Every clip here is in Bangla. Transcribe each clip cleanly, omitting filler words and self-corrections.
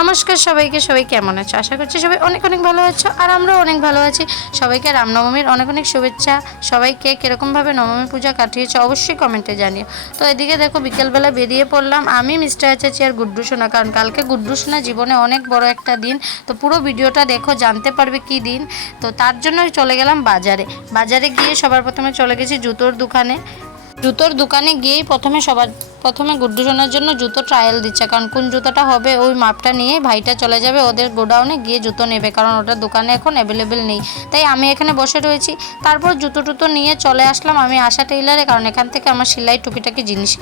নমস্কার সবাইকে, সবাই কেমন আছো? আশা করছি সবাই অনেক অনেক ভালো আছো, আর আমরাও অনেক ভালো আছি। সবাইকে রামনবমীর অনেক অনেক শুভেচ্ছা। সবাইকে কীরকমভাবে নবমী পূজা কাটিয়েছে অবশ্যই কমেন্টে জানিও। তো এদিকে দেখো বিকেলবেলা বেরিয়ে পড়লাম আমি, মিস্টার আচাচি আর গুড্ডু সোনা, কারণ কালকে গুড্ডু সোনা জীবনে অনেক বড় একটা দিন। তো পুরো ভিডিওটা দেখো, জানতে পারবে কী দিন। তো তার জন্য চলে গেলাম বাজারে গিয়ে সবার প্রথমে চলে গেছি জুতোর দোকানে গিয়েই প্রথমে গুড্ডু সোনার জন্য জুতো ট্রায়াল দিচ্ছে, কারণ কোন জুতোটা হবে ওই মাপটা নিয়ে ভাইটা চলে যাবে ওদের গোডাউনে গিয়ে জুতো নেবে, কারণ ওটার দোকানে এখন অ্যাভেলেবেল নেই। তাই আমি এখানে বসে রয়েছি। তারপর জুতো নিয়ে চলে আসলাম আমি আশা টেইলারে, কারণ এখান থেকে আমার সেলাই টুকিটাকি জিনিস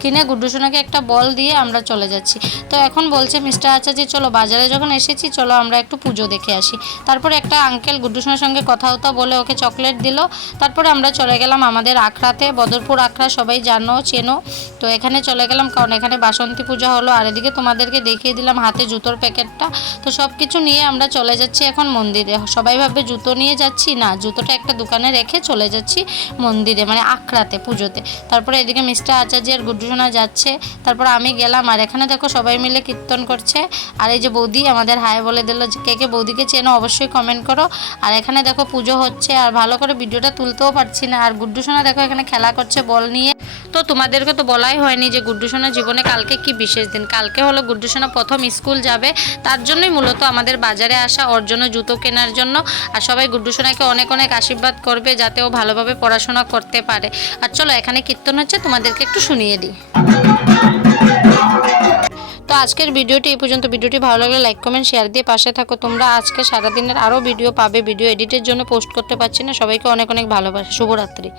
কিনে গুড্ডু সোনাকে একটা বল দিয়ে আমরা চলে যাচ্ছি। তো এখন বলছে মিস্টার আচাচি চলো বাজারে যখন এসেছি চলো আমরা একটু পুজো দেখে আসি। তারপরে একটা আঙ্কেল গুড্ডু সোনার সঙ্গে কথা বলে ওকে চকলেট দিল। তারপরে আমরা চলে গেলাম আমাদের আখড়াতে, বদরপুর আখড়া সবাই চেনো। তো এখানে চলে গেলাম, কারণ এখানে বাসন্তী পূজা হলো। আর এদিকে তোমাদেরকে দেখিয়ে দিলাম হাতে জুতোর প্যাকেটটা। তো সব কিছু নিয়ে আমরা চলে যাচ্ছি এখন মন্দিরে। সবাই ভাববে জুতো নিয়ে যাচ্ছি, না, জুতোটা একটা দোকানে রেখে চলে যাচ্ছি মন্দিরে, মানে আখড়াতে পুজোতে। তারপরে এদিকে মিস্টার আচার্য আর গুড্ডু সোনা যাচ্ছে, তারপর আমি গেলাম। আর এখানে দেখো সবাই মিলে কীর্তন করছে। আর এই যে বৌদি আমাদের হাই বলে দিল, যে কে কে বৌদিকে চেনো অবশ্যই কমেন্ট করো। আর এখানে দেখো পুজো হচ্ছে, আর ভালো করে ভিডিওটা তুলতেও পারছি না। আর গুড্ডু সোনা দেখো এখানে খেলা করছে বল নিয়ে। তো তোমাদেরকে তো বলাই হয়নি যে গুড্ডু সোনার জীবনে কালকে কি বিশেষ দিন। কালকে হলো গুড্ডু সোনা প্রথম স্কুল যাবে, তার জন্যই মূলত আমাদের বাজারে আসা, ওর জন্য জুতো কেনার জন্য। আর সবাই গুড্ডু সোনাকে অনেক অনেক আশীর্বাদ করবে যাতে ও ভালোভাবে পড়াশোনা করতে পারে। আর চলো এখানে কীর্তন হচ্ছে, তোমাদেরকে একটু শুনিয়ে দিই। তো আজকের ভিডিওটি এই পর্যন্ত। ভিডিওটি ভালো লাগলে লাইক কমেন্ট শেয়ার দিয়ে পাশে থাকো তোমরা। আজকে সারাদিনের আরও ভিডিও পাবে, ভিডিও এডিটের জন্য পোস্ট করতে পারছি না। সবাইকে অনেক অনেক ভালোবাসা, শুভরাত্রি।